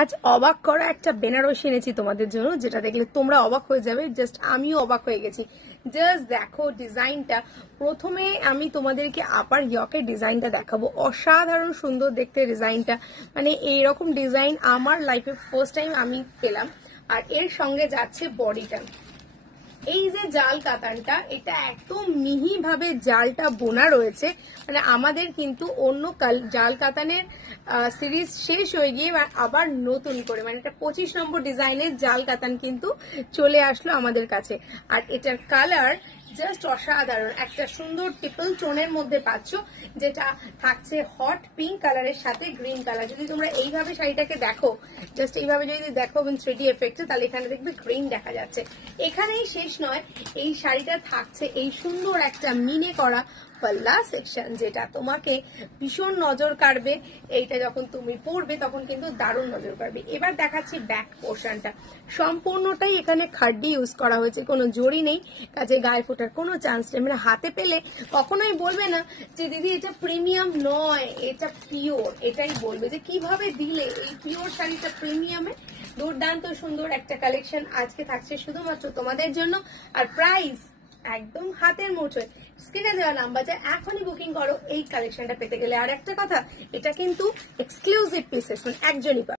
আজ অবাক করা একটা বেনারসি এনেছি তোমাদের জন্য, যেটা দেখলে তোমরা অবাক হয়ে যাবে। জাস্ট আমিও অবাক হয়ে গেছি। জাস্ট দেখো ডিজাইনটা। প্রথমে আমি তোমাদেরকে আপার ইয়কের ডিজাইনটা দেখাবো। অসাধারণ সুন্দর দেখতে ডিজাইনটা, মানে এইরকম ডিজাইন আমার লাইফে ফার্স্ট টাইম আমি পেলাম। আর এর সঙ্গে যাচ্ছে বডিটা। এই যে জাল কাতানটা, এটা একদম মিহি ভাবে জালটা বোনা রয়েছে। মানে আমাদের কিন্তু অন্য জাল কাতানের সিরিজ শেষ হয়ে গিয়ে আবার নতুন করে, মানে এটা 25 নম্বর ডিজাইনের জাল কাতান কিন্তু চলে আসলো আমাদের কাছে। আর এটার কালার জাস্ট অসাধারণ, একটা সুন্দর ট্রিপল টোনের মধ্যে পাচ্ছ, যেটা থাকছে হট পিঙ্ক কালারের সাথে গ্রিন কালার। যদি তোমরা এইভাবে শাড়িটাকে দেখো, জাস্ট এইভাবে যদি দেখো 3D এফেক্টে, তাহলে এখানে দেখবে গ্রিন দেখা যাচ্ছে। এখানেই শেষ নয়, এই শাড়িটা থাকছে এই সুন্দর একটা মিনে করা পাল্লা সেকশন, যেটা তোমাকে ভীষণ নজর কাড়বে। এইটা যখন তুমি পরবে তখন কিন্তু দারুণ নজর কাড়বে। এবার দেখাচ্ছি ব্যাক পোর্শনটা। সম্পূর্ণটাই এখানে খাড্ডি ইউজ করা হয়েছে, কোনো জড়ি নেই, কাজে গায়ে ফোটার কোনো চান্স নেই। মানে হাতে পেলে কখনোই বলবে না যে দিদি এটা প্রিমিয়াম নয়, এটা পিওর। এটাই বলবে যে কিভাবে দিলে এই পিওর শাড়িটা প্রিমিয়ামে। দুর্দান্ত সুন্দর একটা কালেকশন আজকে থাকছে শুধুমাত্র তোমাদের জন্য। আর প্রাইস একদম হাতের মুঠোয়। স্ক্রিনে দেওয়া নাম্বারটা এখনই বুকিং করো এই কালেকশনটা পেতে গেলে। আর একটা কথা, এটা কিন্তু এক্সক্লুসিভ পিসেস, মানে একজনই পাবে।